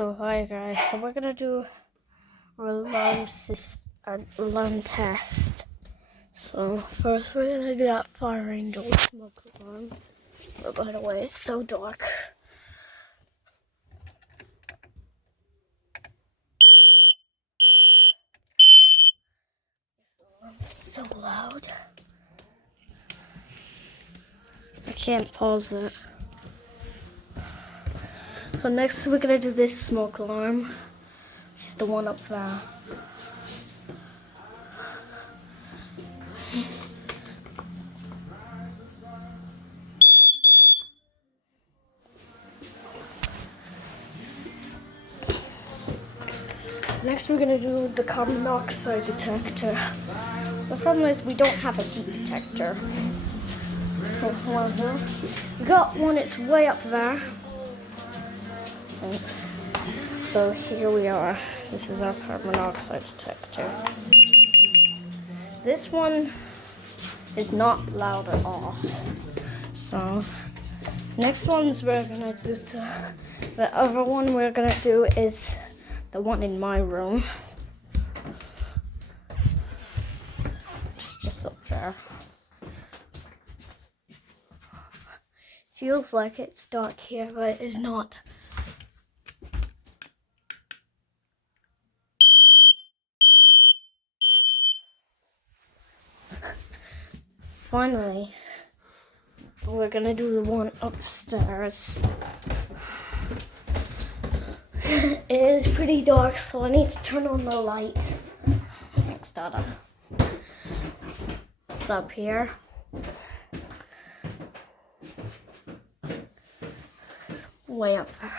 So hi guys, so we're gonna do a alarm test. So first we're gonna do that fire angel smoke alarm. Oh, by the way, it's so dark. This alarm is so loud. I can't pause it. So next we're gonna do this smoke alarm, which is the one up there. So next we're gonna do the carbon monoxide detector. The problem is we don't have a heat detector. We got one, it's way up there. Thanks. So here we are. This is our carbon monoxide detector. This one is not loud at all. So next ones we're gonna do, the other one we're gonna do is the one in my room. It's just up there. Feels like it's dark here, but it is not. Finally, we're gonna do the one upstairs. It is pretty dark, so I need to turn on the light. Thanks, Dada. It's up here. It's way up there.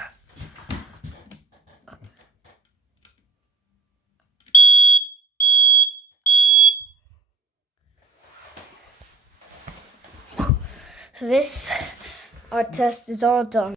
Our test is all done.